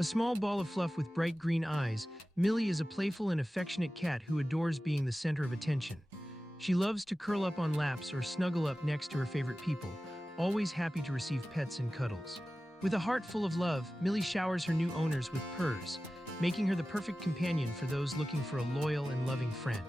A small ball of fluff with bright green eyes, Millie is a playful and affectionate cat who adores being the center of attention. She loves to curl up on laps or snuggle up next to her favorite people, always happy to receive pets and cuddles. With a heart full of love, Millie showers her new owners with purrs, making her the perfect companion for those looking for a loyal and loving friend.